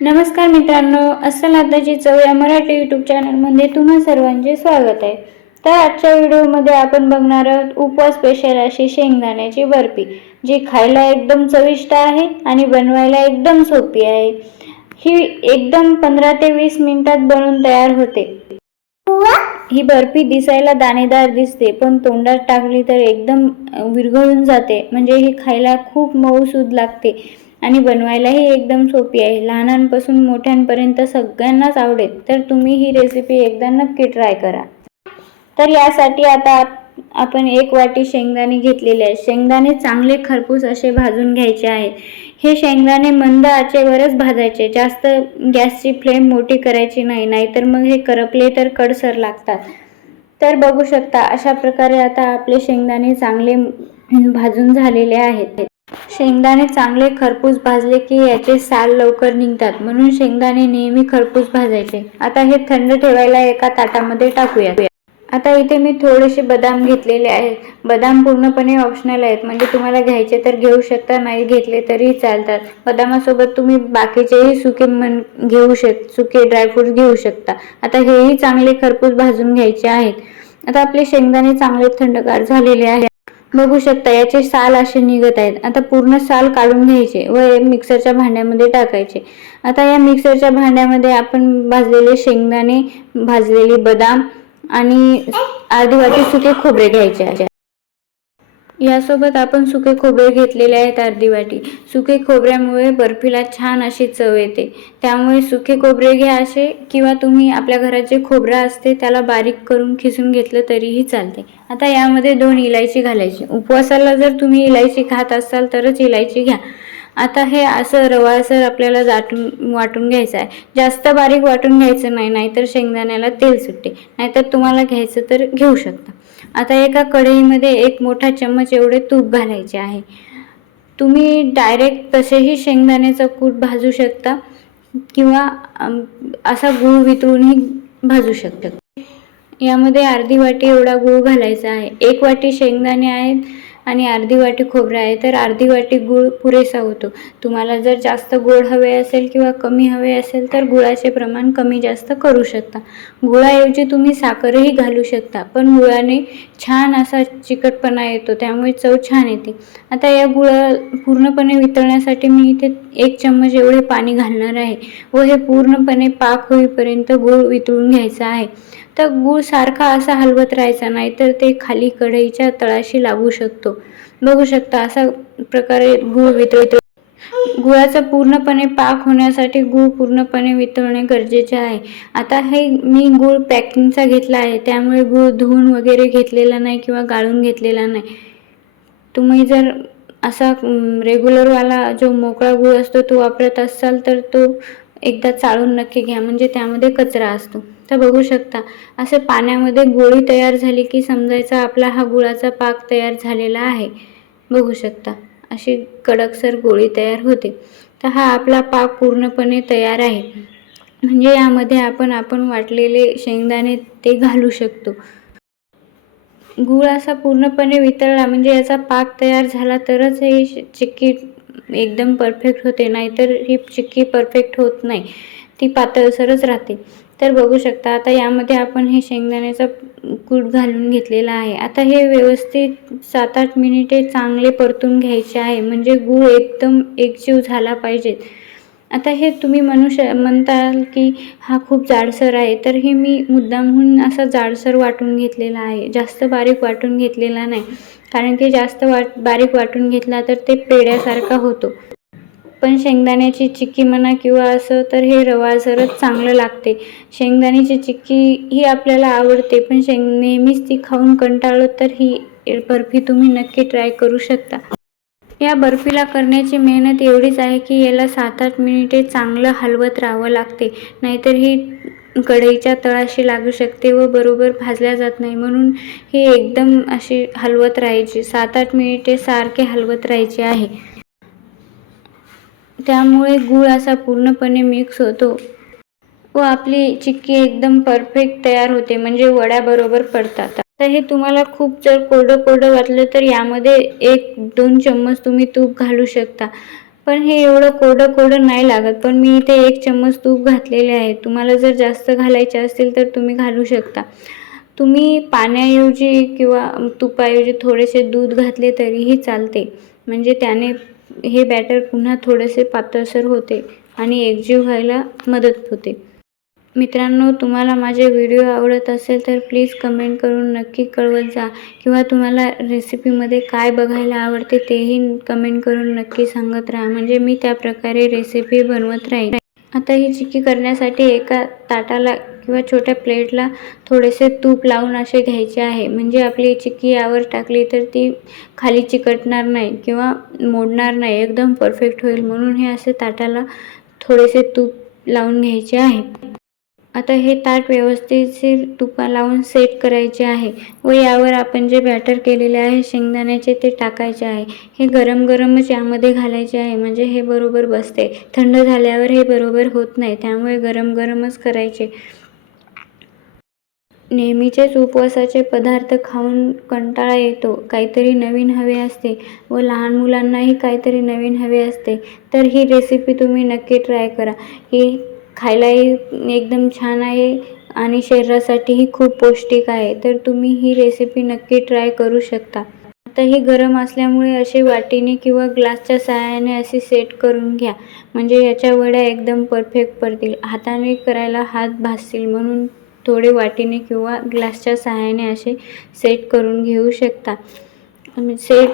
नमस्कार मित्रांनो, अस्सल आताची चव या मराठी यूट्यूब चॅनलमध्ये तुम्हा सर्वांचे स्वागत आहे। तर आजच्या व्हिडिओमध्ये आपण बघणार आहोत उपवास स्पेशल अशी शेंगदाण्याची बर्फी, जी खायला एकदम चविष्ट आहे आणि बनवायला एकदम सोपी आहे। ही एकदम 15 ते 20 मिनिटात बनवून तयार होते। ही बर्फी दिसायला दाणेदार दिसते, पण तोंडात टाकली तर एकदम विरघळून जाते। म्हणजे ही खायला खूप मऊसूद लागते आणि बनवायलाही एकदम सोपी आहे। लहानांपासून मोठ्यांपर्यंत सगळ्यांनाच आवडेल। तर तुम्ही ही रेसिपी एकदा नक्की ट्राय करा। तर यासाठी आता आपण 1 वाटी शेंगदाणे घेतलेले आहेत। शेंगदाणे चांगले खरपूस असे भाजून घ्यायचे आहेत। हे शेंगदाणे मंद आचेवरच भाजायचे, जास्त गॅसची फ्लेम मोठी करायची नाही, नाहीतर मग हे करपले तर कडसर लागतात। तर बघू शकता अशा प्रकारे आता आपले शेंगदाणे चांगले भाजून झालेले आहेत। शेंगदाणे चांगले खरपूस भाजले की याचे साल लवकर निघतात, म्हणून शेंगदाणे नेहमी खरपूस भाजायचे। आता हे थंड ठेवायला एका ताटामध्ये टाकूया। आता इथे मी थोडेसे बदाम घेतलेले आहेत। बदाम पूर्णपणे ऑप्शनल आहेत, म्हणजे तुम्हाला घ्यायचे तर घेऊ शकता, नाही घेतले तरी चालतात। बदामासोबत तुम्ही बाकीचेही सुके ड्रायफ्रूट्स घेऊ शकता। आता हेही चांगले खरपूस भाजून घ्यायचे आहेत। आता आपले शेंगदाणे चांगले थंडगार झालेले आहेत। बघू शकता याचे साल असे निघत आहेत। आता पूर्ण साल काढून घ्यायचे व मिक्सरच्या भांड्यामध्ये टाकायचे। आता या मिक्सरच्या भांड्यामध्ये आपण भाजलेले शेंगदाणे, भाजलेले बदाम आणि अर्धी वाटी सुके खोबरे घ्यायचे आहे। यासोबत आपण सुके खोबरे घेतलेले आहेत अर्धी वाटी। सुके खोबऱ्यामुळे बर्फीला छान अशी चव येते, त्यामुळे सुके खोबरे घ्या असे, किंवा तुम्ही आपल्या घरात जे खोबरं असते त्याला बारीक करून खिसून घेतलं तरीही चालते। आता यामध्ये 2 इलायची घालायची। उपवासाला जर तुम्ही इलायची खात असाल तरच इलायची घ्या। आता हे असं रवाळसर आपल्याला वाटून घ्यायचं आहे। जास्त बारीक वाटून घ्यायचं नाही, नाहीतर शेंगदाण्याला तेल सुटते। नाहीतर तुम्हाला घ्यायचं तर घेऊ शकता। आता एका कढईमध्ये 1 मोठा चम्मच एवढे तूप घालायचे आहे। तुम्ही डायरेक्ट तसेही शेंगदाण्याचा कूट भाजू शकता, किंवा असा गूळ वितळूनही भाजू शकता। यामध्ये अर्धी वाटी एवढा गूळ घालायचा आहे। 1 वाटी शेंगदाणे आहेत आणि अर्धी वाटी खोबरे आहे, तर अर्धी वाटी गूळ पुरेसा होतो। तुम्हाला जर जास्त गोड हवे असेल किंवा कमी हवे असेल तर गुळाचे प्रमाण कमी जास्त करू शकता। गुळाऐवजी तुम्ही साखरही घालू शकता, पण गुळाने छान असा चिकटपणा येतो, त्यामुळे चव छान येते। आता या गुळ पूर्णपणे वितळण्यासाठी मी इथे 1 चम्मच एवढे पाणी घालणार आहे व हे पूर्णपणे पाक होईपर्यंत गूळ वितळून घ्यायचा आहे। तर गूळ सारखा असा हलवत राहायचा, नाही तर ते खाली कढईच्या तळाशी लागू शकतो। बघू शकता अशा प्रकारे गूळ वितळतो। गुळाचा पूर्णपणे पाक होण्यासाठी गूळ पूर्णपणे वितळणे गरजेचे आहे। आता हे मी गूळ पॅकिंगचा घेतला आहे, त्यामुळे गूळ धुवून वगैरे घेतलेला नाही किंवा गाळून घेतलेला नाही। तुम्ही जर असा रेग्युलरवाला जो मोकळा गूळ असतो तो वापरत असाल तर तो एकदा चाळून नक्की घ्या, म्हणजे त्यामध्ये कचरा असतो। तर बघू शकता असे पाण्यामध्ये गोळी तयार झाली की समजायचा आपला हा गुळाचा पाक तयार झालेला आहे। बघू शकता अशी कडकसर गोळी तयार होते। तर हा आपला पाक पूर्णपणे तयार आहे, म्हणजे यामध्ये आपण वाटलेले शेंगदाणे ते घालू शकतो। गूळ असा पूर्णपणे वितळला म्हणजे याचा पाक तयार झाला तरच ही चिक्की एकदम परफेक्ट होते, नाहीतर ही चिक्की परफेक्ट होत नाही, ती पातळसरच राहते। तर बघू शकता आता यामध्ये आपण हे शेंगदाण्याचा कूट घालून घेतलेला आहे। आता हे व्यवस्थित 7-8 मिनिटे चांगले परतून घ्यायचे आहे, म्हणजे गूळ एकदम एकजीव झाला पाहिजे। आता हे तुम्ही म्हणताल की हा खूप जाडसर आहे, तर हे मी मुद्दामहून असा जाडसर वाटून घेतलेला आहे, जास्त बारीक वाटून घेतलेला नाही, कारण की जास्त बारीक वाटून घेतला तर ते पेड्यासारखा होतो। पण शेंगदाण्याची चिक्की म्हणा किंवा असं तर हे रवाळसरच चांगलं लागते। शेंगदाण्याची चिक्की ही आपल्याला आवडते, पण नेहमीच ती खाऊन कंटाळलो तर ही बर्फी तुम्ही नक्की ट्राय करू शकता। या बर्फीला करण्याची मेहनत एवढीच आहे की याला 7-8 मिनिटे चांगलं हलवत राहावं लागते, नाहीतर ही कढईच्या तळाशी लागू शकते व बरोबर भाजल्या जात नाही। म्हणून ही एकदम अशी हलवत राहायची, 7-8 मिनिटे सारखे हलवत राहायचे आहे। त्यामुळे गूळ असा पूर्णपणे मिक्स होतो व आपली चिक्की एकदम परफेक्ट तयार होते, म्हणजे वड्याबरोबर पडतात। तर हे तुम्हाला खूप जर कोरडं वाटलं तर यामध्ये 1-2 चम्मच तुम्ही तूप घालू शकता, पण हे एवढं कोरडं नाही लागत. पण मी इथे 1 चम्मच तूप घातलेले आहे. तुम्हाला जर जास्त घालायचे असतील तर तुम्ही घालू शकता. तुम्ही पाण्याऐवजी किंवा तुपाऐवजी थोडेसे दूध घातले तरीही चालते. म्हणजे त्याने हे बॅटर पुन्हा थोडेसे पातळसर होते आणि एकजीव व्हायला मदत होते. मित्रांनो, तुम्हाला माझे व्हिडिओ आवडत असेल तर प्लीज कमेंट करून नक्की कळवत जा किंवा तुम्हाला रेसिपीमध्ये काय बघायला आवडते तेही कमेंट करून नक्की सांगत राहा. म्हणजे मी त्याप्रकारे रेसिपी बनवत राहीन. आता ही चिक्की करण्यासाठी एका ताटाला किंवा छोट्या प्लेटला थोडेसे तूप लावून असे घ्यायचे आहे. म्हणजे आपली चिक्की यावर टाकली तर ती खाली चिकटणार नाही किंवा मोडणार नाही, एकदम परफेक्ट होईल. म्हणून हे असे ताटाला थोडेसे तूप लावून घ्यायचे आहे. आता हे ताट व्यवस्थितशीर तुपा लावून सेट करायचे आहे व यावर आपण जे बॅटर केलेले आहे शेंगदाण्याचे ते टाकायचे आहे. हे गरमच यामध्ये घालायचे आहे, म्हणजे हे बरोबर बसते. थंड झाल्यावर हे बरोबर होत नाही, त्यामुळे गरमच करायचे. नेहमीचेच उपवासाचे पदार्थ खाऊन कंटाळा येतो, काहीतरी नवीन हवे असते व लहान मुलांनाही काहीतरी नवीन हवे असते. तर ही रेसिपी तुम्ही नक्की ट्राय करा. ही खायलाही एकदम छान आहे आणि शरीरासाठीही खूप पौष्टिक आहे. तर तुम्ही ही रेसिपी नक्की ट्राय करू शकता. आता ही गरम असल्यामुळे असे वाटीने किंवा ग्लासच्या सहाय्याने अशी सेट करून घ्या, म्हणजे याच्या वड्या एकदम परफेक्ट पडतील. हाताने करायला हात भाजतील, म्हणून थोडे वाटीने किंवा ग्लासच्या सहाय्याने असे सेट करून घेऊ शकता.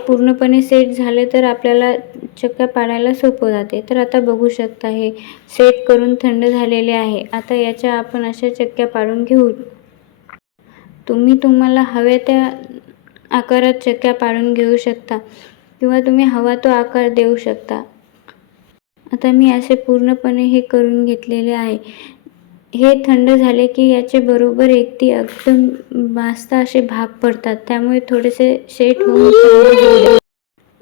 पूर्णपणे सेट झाले तर आपल्याला चक्क्या पाडायला सोपं जाते. तर आता बघू शकता हे सेट करून थंड झालेले आहे. आता याच्या आपण अशा चक्क्या पाडून घेऊ. तुम्हाला हव्या त्या आकारात चक्क्या पाडून घेऊ शकता किंवा तुम्ही हवा तो आकार देऊ शकता. आता मी असे पूर्णपणे हे करून घेतलेले आहे. हे थंड झाले की याचे बरोबर एकदम मस्त असे भाग पडतात, त्यामुळे थोडेसे सेट होऊन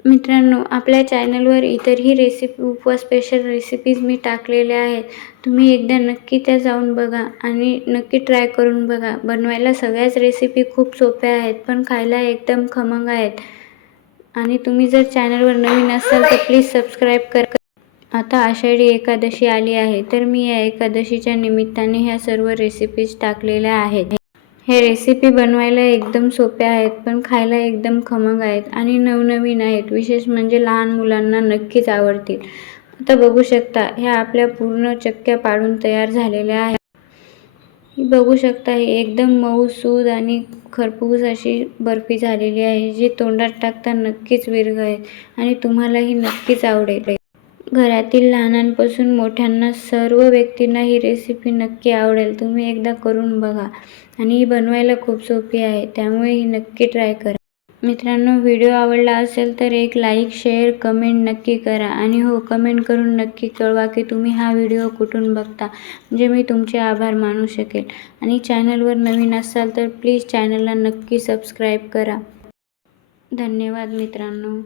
मित्रांनो, आपल्या चॅनलवर इतरही उपवास स्पेशल रेसिपीज मी टाकलेल्या आहेत. तुम्ही एकदा नक्की त्या जाऊन बघा आणि नक्की ट्राय करून बघा. बनवायला सगळ्याच रेसिपी खूप सोप्या आहेत, पण खायला एकदम खमंग आहेत. आणि तुम्ही जर चॅनलवर नवीन असाल तर प्लीज सबस्क्राईब करा. आता आषाढी एकादशी आली आहे, तर मी या एकादशीच्या निमित्ताने ह्या सर्व रेसिपीज टाकलेल्या आहेत. हे रेसिपी बनवायला एकदम सोप्या आहेत, पण खायला एकदम खमंग आहेत आणि नवनवीन आहेत. विशेष म्हणजे लहान मुलांना नक्कीच आवडतील. आता बघू शकता ह्या आपल्या पूर्ण चक्क्या पाडून तयार झालेल्या आहेत. बघू शकता हे एकदम मऊसूद आणि खरपूस अशी बर्फी झालेली आहे, जी तोंडात टाकता नक्कीच विरघळेल आणि तुम्हालाही नक्कीच आवडेल. घरातील लहानांपासून मोठ्यांना सर्व व्यक्तींना ही रेसिपी नक्की आवडेल. तुम्ही एकदा करून बघा आणि ही बनवायला खूप सोपी आहे, त्यामुळे ही नक्की ट्राय करा. मित्रांनो, व्हिडिओ आवडला असेल तर एक लाईक, शेअर, कमेंट नक्की करा आणि हो, कमेंट करून नक्की कळवा की तुम्ही हा व्हिडिओ कुठून बघता, म्हणजे मी तुमचे आभार मानू शकेल. आणि चॅनलवर नवीन असाल तर प्लीज चॅनलला नक्की सबस्क्राईब करा. धन्यवाद मित्रांनो.